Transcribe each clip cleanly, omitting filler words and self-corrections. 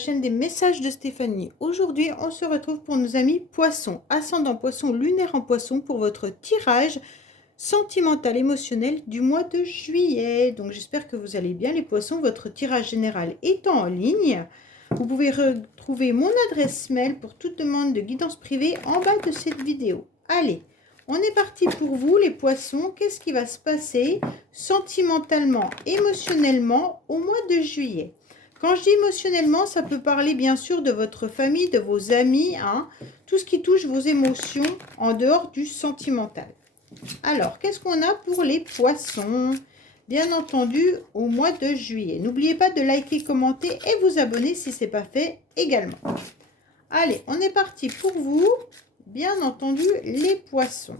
chaîne des messages de Stéphanie. Aujourd'hui, on se retrouve pour nos amis poissons, ascendant poisson, lunaire en poisson, pour votre tirage sentimental émotionnel du mois de juillet. Donc j'espère que vous allez bien les poissons. Votre tirage général est en ligne. Vous pouvez retrouver mon adresse mail pour toute demande de guidance privée en bas de cette vidéo. Allez, on est parti pour vous les poissons. Qu'est-ce qui va se passer sentimentalement, émotionnellement au mois de juillet? Quand je dis émotionnellement, ça peut parler bien sûr de votre famille, de vos amis, hein, tout ce qui touche vos émotions en dehors du sentimental. Alors, qu'est-ce qu'on a pour les poissons? Bien entendu, au mois de juillet. N'oubliez pas de liker, commenter et vous abonner si ce n'est pas fait également. Allez, on est parti pour vous. Bien entendu, les poissons.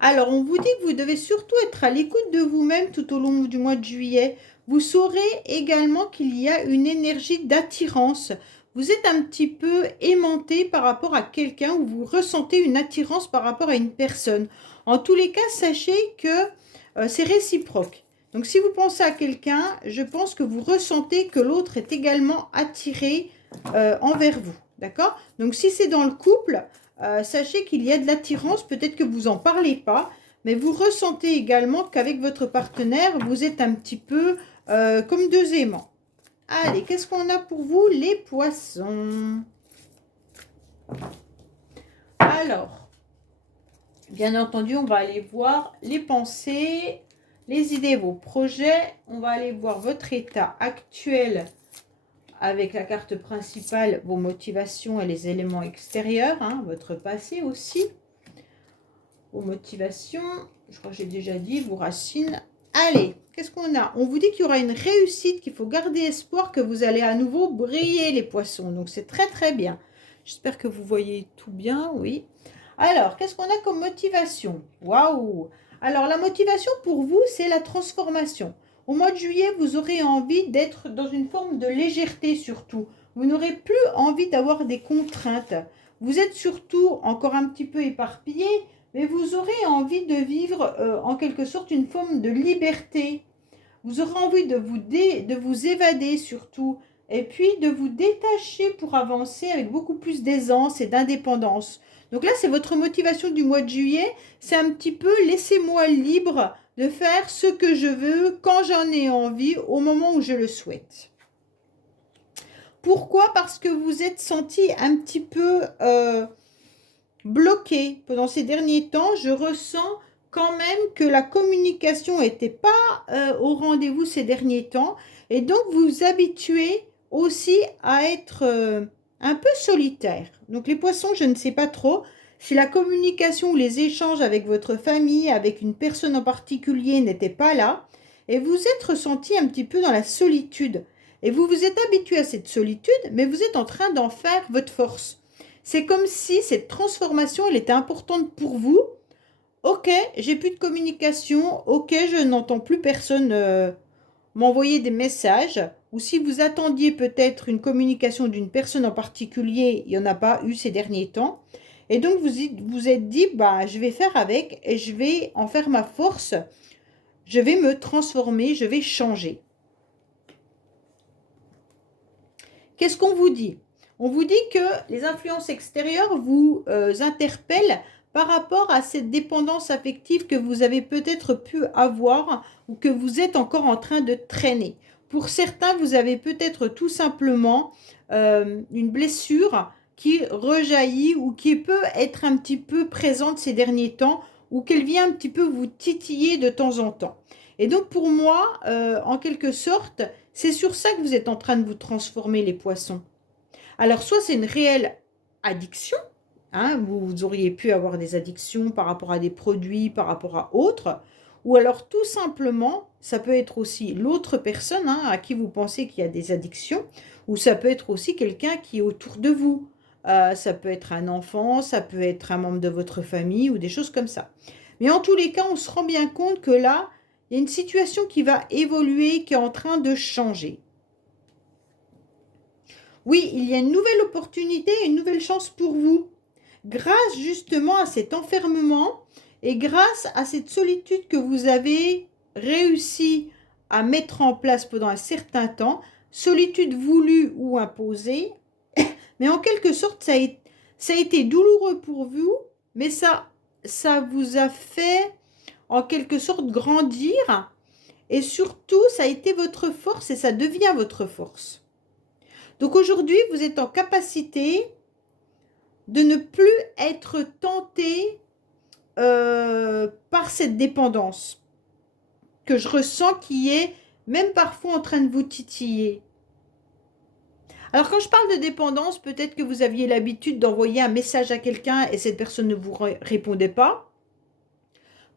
Alors, on vous dit que vous devez surtout être à l'écoute de vous-même tout au long du mois de juillet. Vous saurez également qu'il y a une énergie d'attirance. Vous êtes un petit peu aimanté par rapport à quelqu'un ou vous ressentez une attirance par rapport à une personne. En tous les cas, sachez que c'est réciproque. Donc, si vous pensez à quelqu'un, je pense que vous ressentez que l'autre est également attiré envers vous. D'accord? Donc, si c'est dans le couple, sachez qu'il y a de l'attirance. Peut-être que vous n'en parlez pas, mais vous ressentez également qu'avec votre partenaire, vous êtes un petit peu comme deux aimants. Allez, qu'est-ce qu'on a pour vous, les poissons? Alors, bien entendu, on va aller voir les pensées, les idées, vos projets. On va aller voir votre état actuel avec la carte principale, vos motivations et les éléments extérieurs, hein, votre passé aussi. Vos motivations, je crois que j'ai déjà dit, vos racines. Allez, qu'est-ce qu'on a? On vous dit qu'il y aura une réussite, qu'il faut garder espoir, que vous allez à nouveau briller les poissons. Donc c'est très très bien. J'espère que vous voyez tout bien, oui. Alors, qu'est-ce qu'on a comme motivation? Waouh! Alors la motivation pour vous, c'est la transformation. Au mois de juillet, vous aurez envie d'être dans une forme de légèreté surtout. Vous n'aurez plus envie d'avoir des contraintes. Vous êtes surtout encore un petit peu éparpillé, mais vous aurez envie de vivre en quelque sorte une forme de liberté. Vous aurez envie de vous évader surtout, et puis de vous détacher pour avancer avec beaucoup plus d'aisance et d'indépendance. Donc là, c'est votre motivation du mois de juillet. C'est un petit peu laissez-moi libre de faire ce que je veux, quand j'en ai envie, au moment où je le souhaite. Pourquoi? Parce que vous êtes senti un petit peu bloqué pendant ces derniers temps. Je ressens quand même que la communication n'était pas au rendez-vous ces derniers temps. Et donc, vous vous habituez aussi à être un peu solitaire. Donc, les poissons, je ne sais pas trop si la communication ou les échanges avec votre famille, avec une personne en particulier n'étaient pas là. Et vous êtes ressenti un petit peu dans la solitude. Et vous vous êtes habitué à cette solitude, mais vous êtes en train d'en faire votre force. C'est comme si cette transformation, elle était importante pour vous. Ok, j'ai plus de communication. Ok, je n'entends plus personne m'envoyer des messages. Ou si vous attendiez peut-être une communication d'une personne en particulier, il n'y en a pas eu ces derniers temps. Et donc, vous êtes dit, bah, je vais faire avec et je vais en faire ma force. Je vais me transformer, je vais changer. Qu'est-ce qu'on vous dit? On vous dit que les influences extérieures vous interpellent par rapport à cette dépendance affective que vous avez peut-être pu avoir ou que vous êtes encore en train de traîner. Pour certains, vous avez peut-être tout simplement une blessure qui rejaillit ou qui peut être un petit peu présente ces derniers temps ou qu'elle vient un petit peu vous titiller de temps en temps. Et donc pour moi, en quelque sorte, c'est sur ça que vous êtes en train de vous transformer les poissons. Alors soit c'est une réelle addiction, hein, vous auriez pu avoir des addictions par rapport à des produits, par rapport à autres, ou alors tout simplement, ça peut être aussi l'autre personne hein, à qui vous pensez qu'il y a des addictions, ou ça peut être aussi quelqu'un qui est autour de vous. Ça peut être un enfant, ça peut être un membre de votre famille ou des choses comme ça. Mais en tous les cas, on se rend bien compte que là, il y a une situation qui va évoluer, qui est en train de changer. Oui, il y a une nouvelle opportunité, une nouvelle chance pour vous. Grâce justement à cet enfermement et grâce à cette solitude que vous avez réussi à mettre en place pendant un certain temps, solitude voulue ou imposée, mais en quelque sorte, ça a été douloureux pour vous, mais ça vous a fait en quelque sorte grandir, et surtout, ça a été votre force et ça devient votre force. Donc aujourd'hui, vous êtes en capacité de ne plus être tenté par cette dépendance que je ressens qui est même parfois en train de vous titiller. Alors quand je parle de dépendance, peut-être que vous aviez l'habitude d'envoyer un message à quelqu'un et cette personne ne vous répondait pas.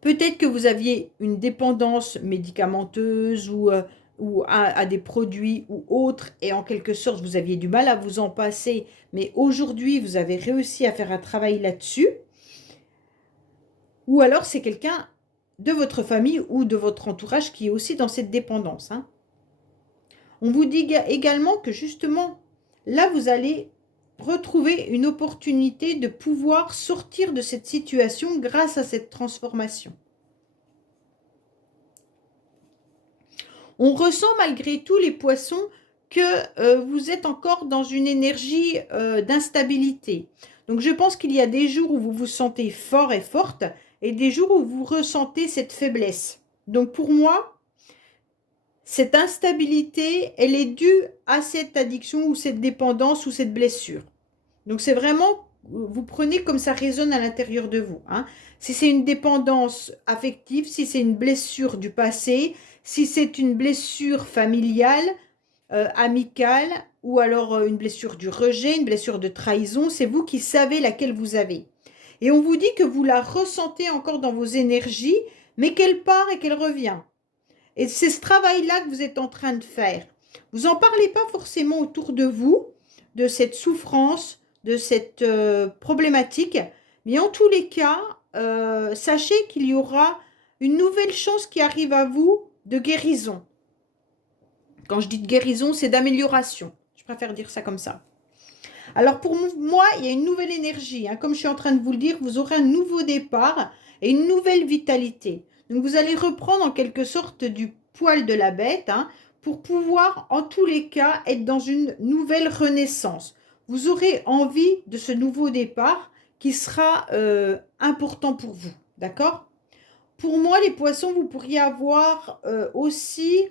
Peut-être que vous aviez une dépendance médicamenteuse ou à des produits ou autres et en quelque sorte vous aviez du mal à vous en passer, mais aujourd'hui vous avez réussi à faire un travail là-dessus. Ou alors c'est quelqu'un de votre famille ou de votre entourage qui est aussi dans cette dépendance. Hein. On vous dit également que justement, là, vous allez retrouver une opportunité de pouvoir sortir de cette situation grâce à cette transformation. On ressent malgré tout, les poissons, que vous êtes encore dans une énergie d'instabilité. Donc, je pense qu'il y a des jours où vous vous sentez fort et forte et des jours où vous ressentez cette faiblesse. Donc, pour moi, cette instabilité, elle est due à cette addiction ou cette dépendance ou cette blessure. Donc, c'est vraiment, vous prenez comme ça résonne à l'intérieur de vous. Hein. Si c'est une dépendance affective, si c'est une blessure du passé, si c'est une blessure familiale, amicale, ou alors une blessure du rejet, une blessure de trahison, c'est vous qui savez laquelle vous avez. Et on vous dit que vous la ressentez encore dans vos énergies, mais qu'elle part et qu'elle revient. Et c'est ce travail-là que vous êtes en train de faire. Vous n'en parlez pas forcément autour de vous, de cette souffrance, de cette problématique, mais en tous les cas, sachez qu'il y aura une nouvelle chance qui arrive à vous de guérison. Quand je dis de guérison, c'est d'amélioration. Je préfère dire ça comme ça. Alors pour moi, il y a une nouvelle énergie. Hein. Comme je suis en train de vous le dire, vous aurez un nouveau départ et une nouvelle vitalité. Donc vous allez reprendre en quelque sorte du poil de la bête hein, pour pouvoir en tous les cas être dans une nouvelle renaissance. Vous aurez envie de ce nouveau départ qui sera important pour vous. D'accord? Pour moi, les poissons, vous pourriez avoir aussi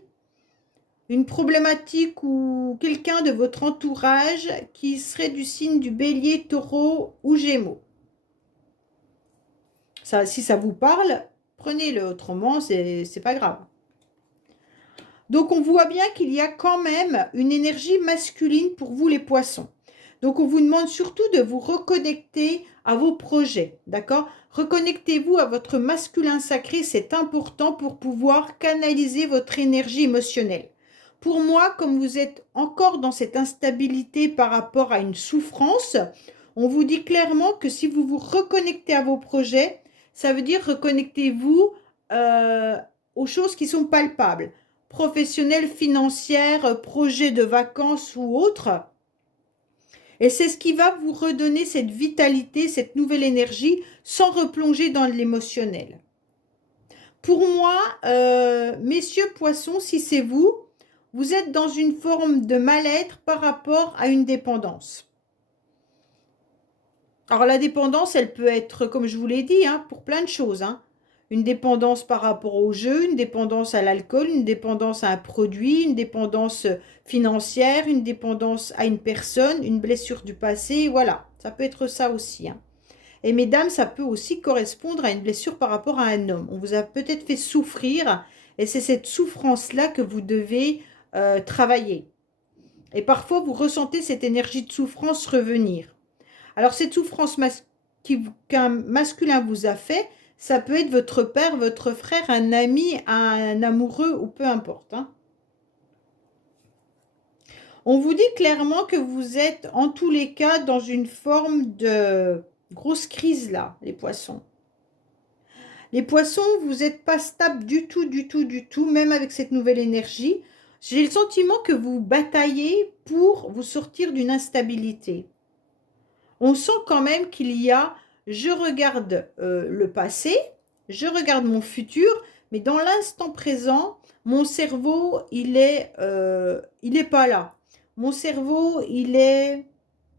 une problématique ou quelqu'un de votre entourage qui serait du signe du bélier, taureau ou gémeaux. Ça, si ça vous parle, prenez-le, autrement, c'est pas grave. Donc, on voit bien qu'il y a quand même une énergie masculine pour vous, les poissons. Donc, on vous demande surtout de vous reconnecter à vos projets, d'accord? Reconnectez-vous à votre masculin sacré, c'est important pour pouvoir canaliser votre énergie émotionnelle. Pour moi, comme vous êtes encore dans cette instabilité par rapport à une souffrance, on vous dit clairement que si vous vous reconnectez à vos projets, ça veut dire reconnectez-vous aux choses qui sont palpables, professionnelles, financières, projets de vacances ou autres. Et c'est ce qui va vous redonner cette vitalité, cette nouvelle énergie, sans replonger dans l'émotionnel. Pour moi, messieurs poissons, si c'est vous, vous êtes dans une forme de mal-être par rapport à une dépendance. Alors la dépendance, elle peut être, comme je vous l'ai dit, hein, pour plein de choses. Hein. Une dépendance par rapport au jeu, une dépendance à l'alcool, une dépendance à un produit, une dépendance financière, une dépendance à une personne, une blessure du passé, voilà. Ça peut être ça aussi. Hein. Et mesdames, ça peut aussi correspondre à une blessure par rapport à un homme. On vous a peut-être fait souffrir et c'est cette souffrance-là que vous devez travailler. Et parfois, vous ressentez cette énergie de souffrance revenir. Alors, cette souffrance qu'un masculin vous a fait, ça peut être votre père, votre frère, un ami, un amoureux ou peu importe. Hein. On vous dit clairement que vous êtes en tous les cas dans une forme de grosse crise là, les poissons. Les poissons, vous n'êtes pas stable du tout, du tout, du tout, même avec cette nouvelle énergie. J'ai le sentiment que vous bataillez pour vous sortir d'une instabilité. On sent quand même qu'il y a, je regarde le passé, je regarde mon futur, mais dans l'instant présent, mon cerveau, il est pas là. Mon cerveau, il est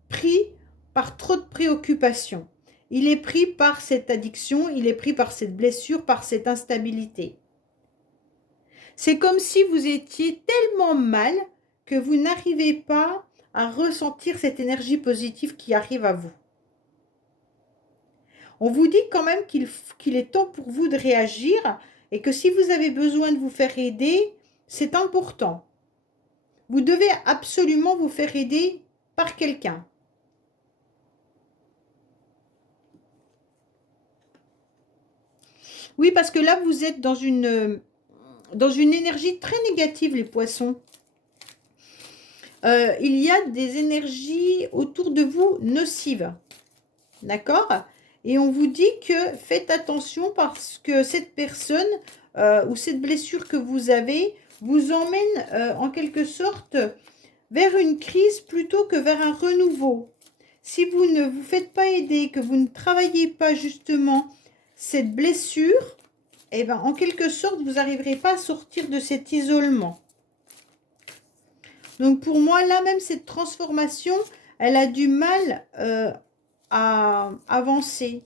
pris par trop de préoccupations. Il est pris par cette addiction, il est pris par cette blessure, par cette instabilité. C'est comme si vous étiez tellement mal que vous n'arrivez pas à ressentir cette énergie positive qui arrive à vous. On vous dit quand même qu'il est temps pour vous de réagir et que si vous avez besoin de vous faire aider, c'est important. Vous devez absolument vous faire aider par quelqu'un. Oui, parce que là, vous êtes dans une énergie très négative, les poissons. Il y a des énergies autour de vous nocives. D'accord? Et on vous dit que faites attention parce que cette personne ou cette blessure que vous avez vous emmène en quelque sorte vers une crise plutôt que vers un renouveau. Si vous ne vous faites pas aider, que vous ne travaillez pas justement cette blessure, eh ben, en quelque sorte, vous n'arriverez pas à sortir de cet isolement. Donc pour moi, là même, cette transformation, elle a du mal à avancer.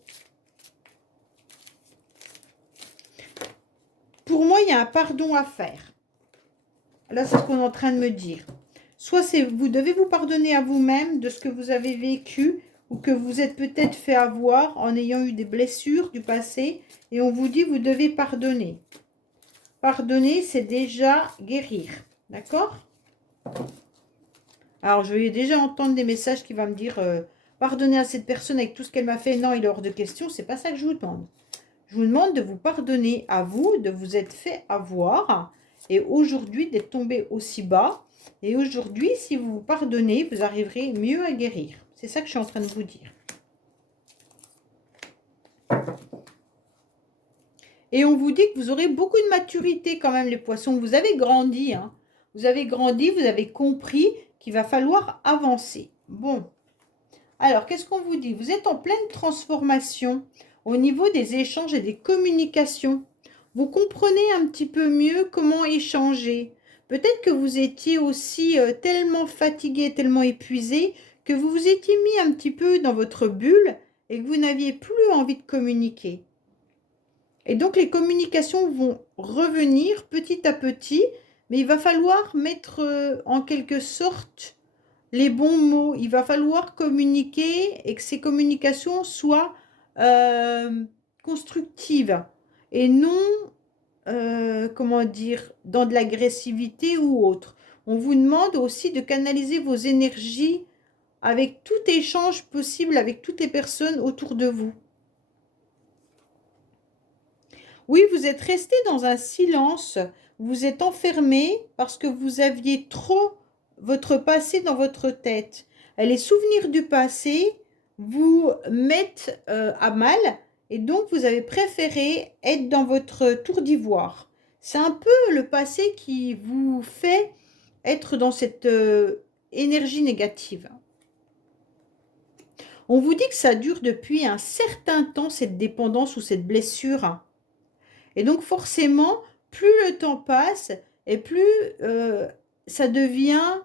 Pour moi, il y a un pardon à faire. Là, c'est ce qu'on est en train de me dire. Soit vous devez vous pardonner à vous-même de ce que vous avez vécu ou que vous êtes peut-être fait avoir en ayant eu des blessures du passé et on vous dit vous devez pardonner. Pardonner, c'est déjà guérir. D'accord? Alors, je vais déjà entendre des messages qui vont me dire pardonner à cette personne avec tout ce qu'elle m'a fait. Non, il est hors de question. C'est pas ça que je vous demande. Je vous demande de vous pardonner à vous, de vous être fait avoir et aujourd'hui d'être tombé aussi bas. Et aujourd'hui, si vous vous pardonnez, vous arriverez mieux à guérir. C'est ça que je suis en train de vous dire. Et on vous dit que vous aurez beaucoup de maturité quand même, les poissons. Vous avez grandi, hein. Vous avez grandi, vous avez compris qu'il va falloir avancer. Bon. Alors, qu'est-ce qu'on vous dit? Vous êtes en pleine transformation au niveau des échanges et des communications. Vous comprenez un petit peu mieux comment échanger. Peut-être que vous étiez aussi tellement fatigué, tellement épuisé, que vous vous étiez mis un petit peu dans votre bulle et que vous n'aviez plus envie de communiquer. Et donc, les communications vont revenir petit à petit, mais il va falloir mettre en quelque sorte les bons mots. Il va falloir communiquer et que ces communications soient constructives et non, comment dire, dans de l'agressivité ou autre. On vous demande aussi de canaliser vos énergies avec tout échange possible avec toutes les personnes autour de vous. Oui, vous êtes resté dans un silence, vous êtes enfermé parce que vous aviez trop votre passé dans votre tête. Les souvenirs du passé vous mettent à mal et donc vous avez préféré être dans votre tour d'ivoire. C'est un peu le passé qui vous fait être dans cette énergie négative. On vous dit que ça dure depuis un certain temps, cette dépendance ou cette blessure. Et donc forcément, plus le temps passe et plus ça devient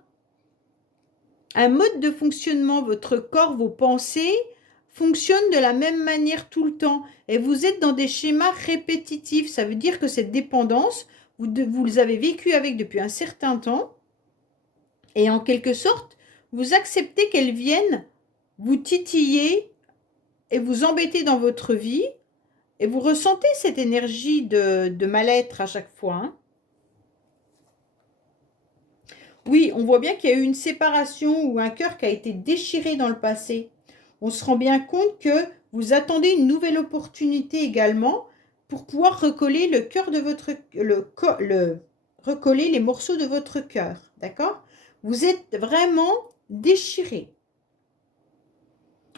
un mode de fonctionnement. Votre corps, vos pensées fonctionnent de la même manière tout le temps. Et vous êtes dans des schémas répétitifs. Ça veut dire que cette dépendance, vous avez vécu avec depuis un certain temps. Et en quelque sorte, vous acceptez qu'elle vienne vous titiller et vous embêter dans votre vie. Et vous ressentez cette énergie de mal-être à chaque fois. Hein. Oui, on voit bien qu'il y a eu une séparation ou un cœur qui a été déchiré dans le passé. On se rend bien compte que vous attendez une nouvelle opportunité également pour pouvoir recoller le cœur de votre recoller les morceaux de votre cœur. D'accord? Vous êtes vraiment déchiré.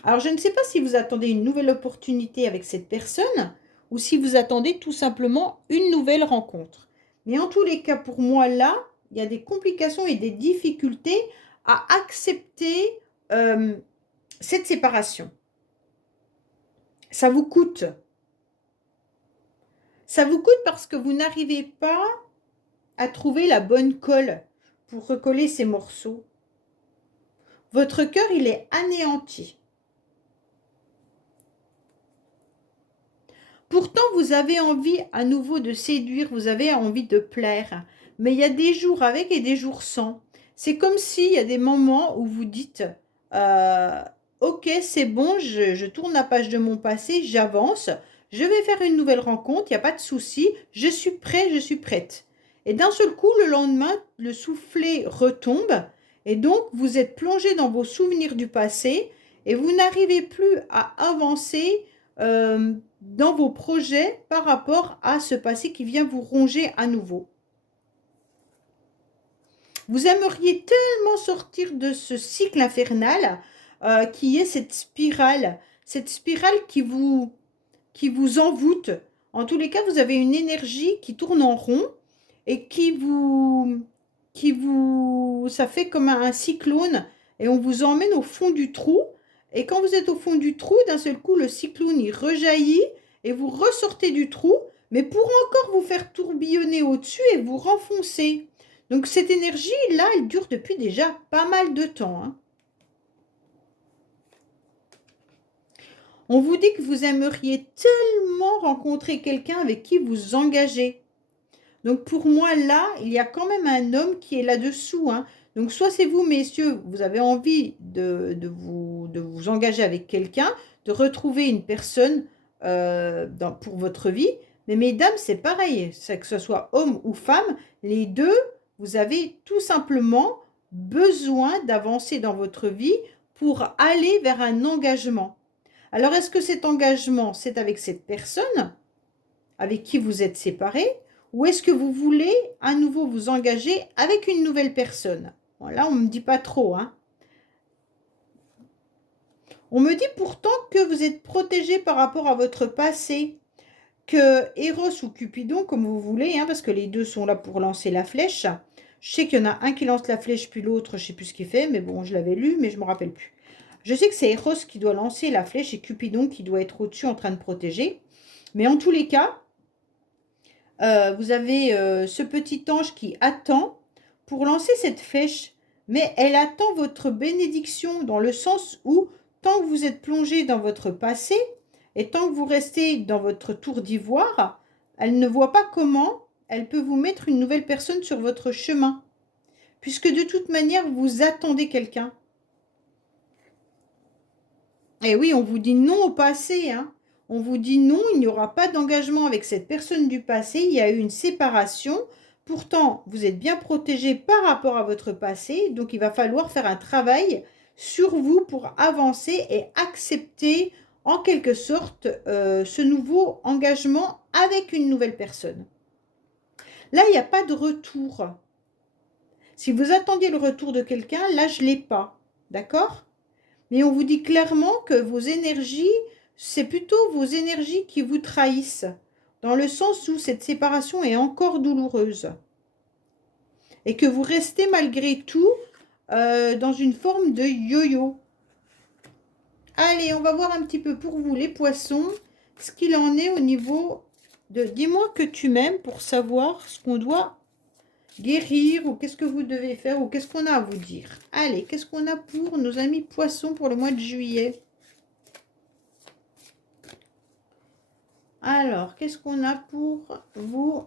Alors, je ne sais pas si vous attendez une nouvelle opportunité avec cette personne ou si vous attendez tout simplement une nouvelle rencontre. Mais en tous les cas, pour moi, là, il y a des complications et des difficultés à accepter cette séparation. Ça vous coûte. Ça vous coûte parce que vous n'arrivez pas à trouver la bonne colle pour recoller ces morceaux. Votre cœur, il est anéanti. Pourtant, vous avez envie à nouveau de séduire, vous avez envie de plaire. Mais il y a des jours avec et des jours sans. C'est comme s'il y a des moments où vous dites ok, c'est bon, je tourne la page de mon passé, j'avance, je vais faire une nouvelle rencontre, il n'y a pas de souci, je suis prêt, je suis prête. Et d'un seul coup, le lendemain, le soufflet retombe et donc vous êtes plongé dans vos souvenirs du passé et vous n'arrivez plus à avancer dans vos projets par rapport à ce passé qui vient vous ronger à nouveau. Vous aimeriez tellement sortir de ce cycle infernal qui est cette spirale qui vous envoûte. En tous les cas, vous avez une énergie qui tourne en rond et ça fait comme un cyclone et on vous emmène au fond du trou. Et quand vous êtes au fond du trou, d'un seul coup, le cyclone, il rejaillit et vous ressortez du trou, mais pour encore vous faire tourbillonner au-dessus et vous renfoncer. Donc cette énergie-là, elle dure depuis déjà pas mal de temps. Hein. On vous dit que vous aimeriez tellement rencontrer quelqu'un avec qui vous engagez. Donc pour moi, là, il y a quand même un homme qui est là-dessous. Hein. Donc soit c'est vous, messieurs, vous avez envie de vous engager avec quelqu'un, de retrouver une personne pour votre vie. Mais mesdames, c'est pareil, c'est que ce soit homme ou femme, les deux, vous avez tout simplement besoin d'avancer dans votre vie pour aller vers un engagement. Alors, est-ce que cet engagement, c'est avec cette personne avec qui vous êtes séparés ou est-ce que vous voulez à nouveau vous engager avec une nouvelle personne? Bon, là, on ne me dit pas trop. Hein. On me dit pourtant que vous êtes protégé par rapport à votre passé, que Eros ou Cupidon, comme vous voulez, hein, parce que les deux sont là pour lancer la flèche. Je sais qu'il y en a un qui lance la flèche, puis l'autre, je ne sais plus ce qu'il fait, mais bon, je l'avais lu, mais je ne me rappelle plus. Je sais que c'est Eros qui doit lancer la flèche et Cupidon qui doit être au-dessus en train de protéger. Mais en tous les cas, vous avez ce petit ange qui attend pour lancer cette flèche, mais elle attend votre bénédiction dans le sens où, tant que vous êtes plongé dans votre passé et tant que vous restez dans votre tour d'ivoire, elle ne voit pas comment elle peut vous mettre une nouvelle personne sur votre chemin, puisque de toute manière, vous attendez quelqu'un. Et oui, on vous dit non au passé, hein. On vous dit non, il n'y aura pas d'engagement avec cette personne du passé, il y a eu une séparation. Pourtant, vous êtes bien protégé par rapport à votre passé, donc il va falloir faire un travail sur vous pour avancer et accepter en quelque sorte ce nouveau engagement avec une nouvelle personne. Là, il n'y a pas de retour. Si vous attendiez le retour de quelqu'un, là, je ne l'ai pas. D'accord ? Mais on vous dit clairement que vos énergies, c'est plutôt vos énergies qui vous trahissent, dans le sens où cette séparation est encore douloureuse. Et que vous restez malgré tout dans une forme de yo-yo. Allez, on va voir un petit peu pour vous, les poissons, ce qu'il en est au niveau de... Dis-moi que tu m'aimes pour savoir ce qu'on doit guérir ou qu'est-ce que vous devez faire ou qu'est-ce qu'on a à vous dire. Allez, qu'est-ce qu'on a pour nos amis poissons pour le mois de juillet? Alors, qu'est-ce qu'on a pour vous?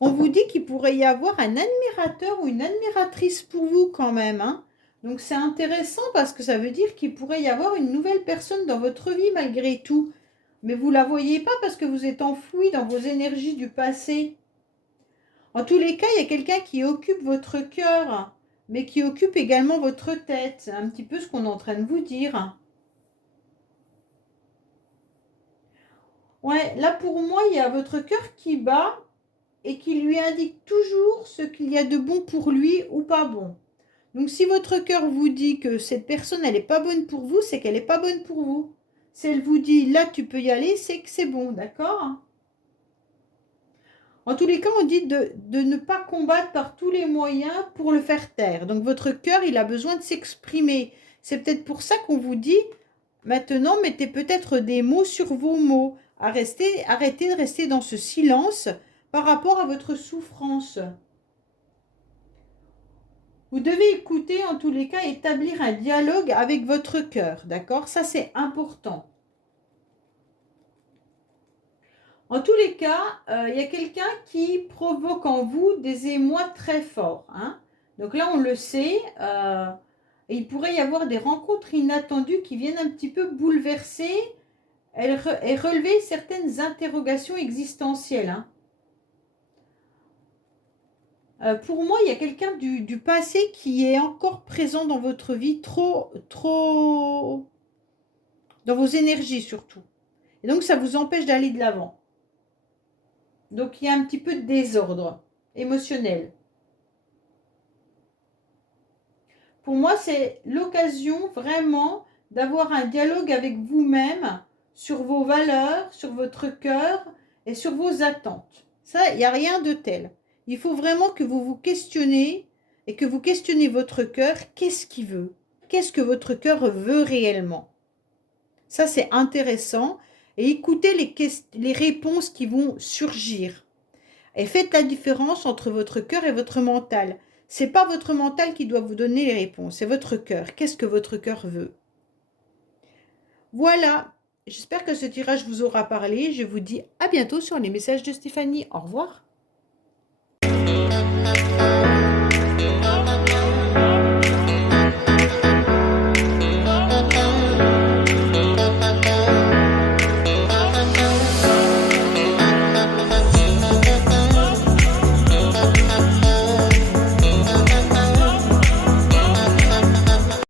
On vous dit qu'il pourrait y avoir un admirateur ou une admiratrice pour vous quand même. Hein. Donc, c'est intéressant parce que ça veut dire qu'il pourrait y avoir une nouvelle personne dans votre vie malgré tout. Mais vous ne la voyez pas parce que vous êtes enfoui dans vos énergies du passé. En tous les cas, il y a quelqu'un qui occupe votre cœur, mais qui occupe également votre tête. C'est un petit peu ce qu'on est en train de vous dire. Ouais, là pour moi, il y a votre cœur qui bat et qui lui indique toujours ce qu'il y a de bon pour lui ou pas bon. Donc si votre cœur vous dit que cette personne, elle n'est pas bonne pour vous, c'est qu'elle n'est pas bonne pour vous. Si elle vous dit, là tu peux y aller, c'est que c'est bon, d'accord ? En tous les cas, on dit de ne pas combattre par tous les moyens pour le faire taire. Donc, votre cœur, il a besoin de s'exprimer. C'est peut-être pour ça qu'on vous dit, maintenant, mettez peut-être des mots sur vos mots. arrêtez de rester dans ce silence par rapport à votre souffrance. Vous devez écouter, en tous les cas, établir un dialogue avec votre cœur, d'accord? Ça, c'est important. En tous les cas, il y a quelqu'un qui provoque en vous des émois très forts, hein? Donc là, on le sait, il pourrait y avoir des rencontres inattendues qui viennent un petit peu bouleverser et relever certaines interrogations existentielles, hein. Pour moi, il y a quelqu'un du passé qui est encore présent dans votre vie, trop dans vos énergies surtout. Et donc, ça vous empêche d'aller de l'avant. Donc, il y a un petit peu de désordre émotionnel. Pour moi, c'est l'occasion vraiment d'avoir un dialogue avec vous-même sur vos valeurs, sur votre cœur et sur vos attentes. Ça, il n'y a rien de tel. Il faut vraiment que vous vous questionnez et que vous questionnez votre cœur. Qu'est-ce qu'il veut? Qu'est-ce que votre cœur veut réellement? Ça, c'est intéressant. Et écoutez les réponses qui vont surgir. Et faites la différence entre votre cœur et votre mental. Ce n'est pas votre mental qui doit vous donner les réponses, c'est votre cœur. Qu'est-ce que votre cœur veut? Voilà. J'espère que ce tirage vous aura parlé. Je vous dis à bientôt sur les messages de Stéphanie. Au revoir.